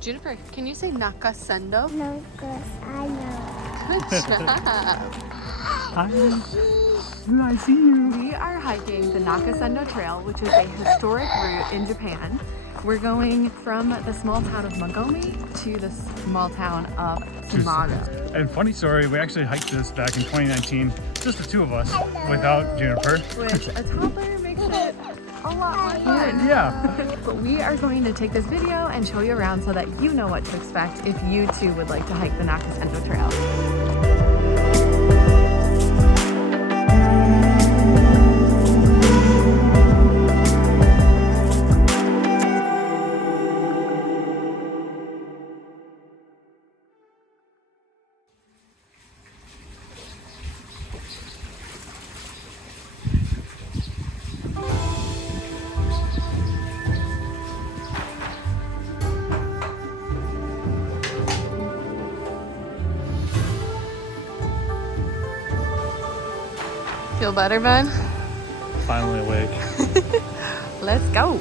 Juniper, can you say Nakasendo? No, good. I know. Good job. I see you. We are hiking the Nakasendo Trail, which is a historic route in Japan. We're going from the small town of Magome to the small town of Tsumago. And funny story, we actually hiked this back in 2019, just the two of us, without Juniper. Which a toddler makes it a lot more fun. Yeah. But we are going to take this video and show you around so that you know what to expect if you too would like to hike the Nakasendo Trail. Feel better, Ben? Finally awake. Let's go.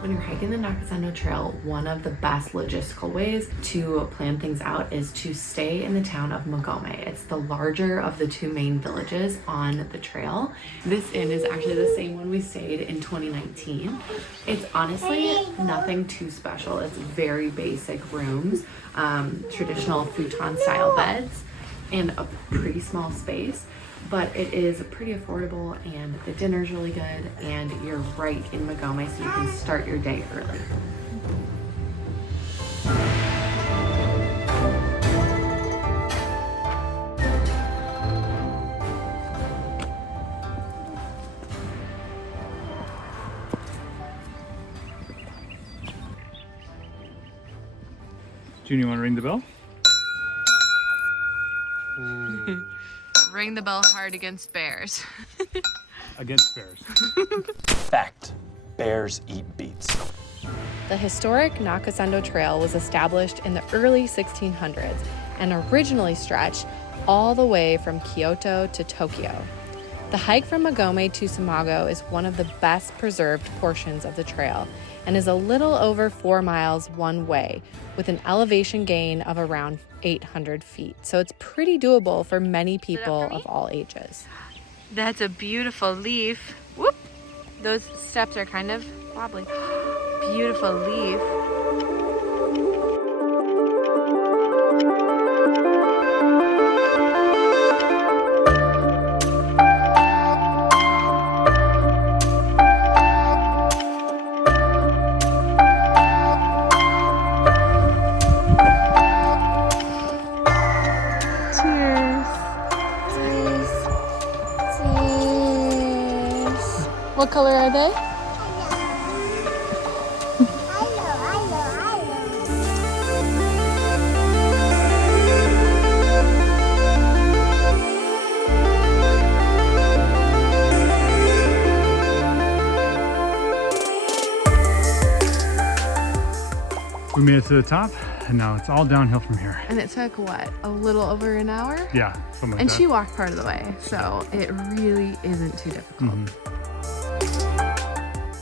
When you're hiking the Nakasendo Trail, one of the best logistical ways to plan things out is to stay in the town of Magome. It's the larger of the two main villages on the trail. This inn is actually the same one we stayed in 2019. It's honestly nothing too special. It's very basic rooms, traditional futon style beds, and a pretty small space. But it is pretty affordable and the dinner's really good and you're right in Magome so you can start your day early. Junior, you want to ring the bell? Ring the bell hard against bears. Against bears. Fact: bears eat beets. The historic Nakasendo Trail was established in the early 1600s and originally stretched all the way from Kyoto to Tokyo. The hike from Magome to Tsumago is one of the best preserved portions of the trail and is a little over 4 miles one way with an elevation gain of around 800 feet. So it's pretty doable for many people of all ages. That's a beautiful leaf. Whoop! Those steps are kind of wobbly. Beautiful leaf. What color are they? We made it to the top, and now it's all downhill from here. And it took, what, a little over an hour? Yeah, something like And that. she walked part of the way, so it really isn't too difficult.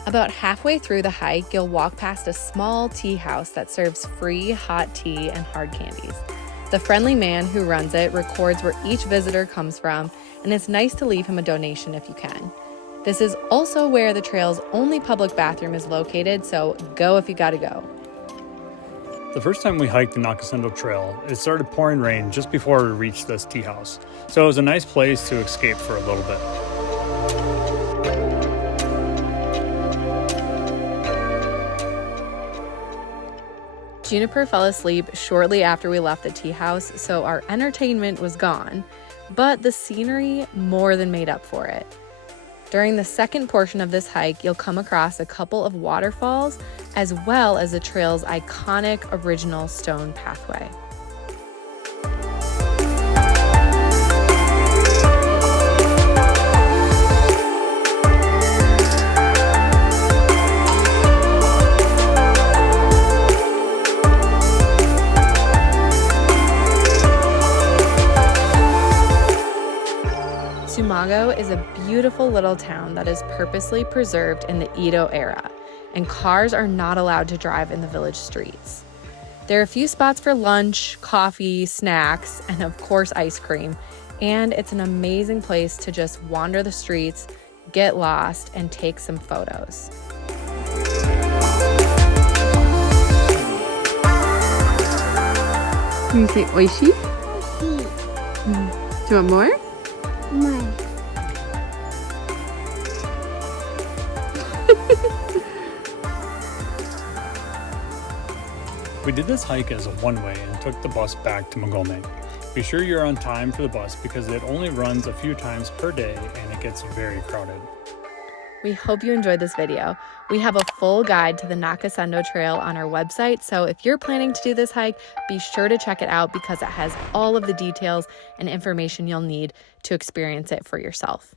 About halfway through the hike, you'll walk past a small tea house that serves free hot tea and hard candies. The friendly man who runs it records where each visitor comes from, and it's nice to leave him a donation if you can. This is also where the trail's only public bathroom is located, so go if you gotta go. The first time we hiked the Nakasendo Trail, it started pouring rain just before we reached this tea house. So it was a nice place to escape for a little bit. Juniper fell asleep shortly after we left the tea house, so our entertainment was gone, but the scenery more than made up for it. During the second portion of this hike, you'll come across a couple of waterfalls, as well as the trail's iconic original stone pathway. Tsumago is a beautiful little town that is purposely preserved in the Edo era, and cars are not allowed to drive in the village streets. There are a few spots for lunch, coffee, snacks, and of course ice cream, and it's an amazing place to just wander the streets, get lost, and take some photos. Can you say oishi? See. Do you want more? Mine. We did this hike as a one-way and took the bus back to Magome. Be sure you're on time for the bus because it only runs a few times per day and it gets very crowded. We hope you enjoyed this video. We have a full guide to the Nakasendo Trail on our website, so if you're planning to do this hike, be sure to check it out because it has all of the details and information you'll need to experience it for yourself.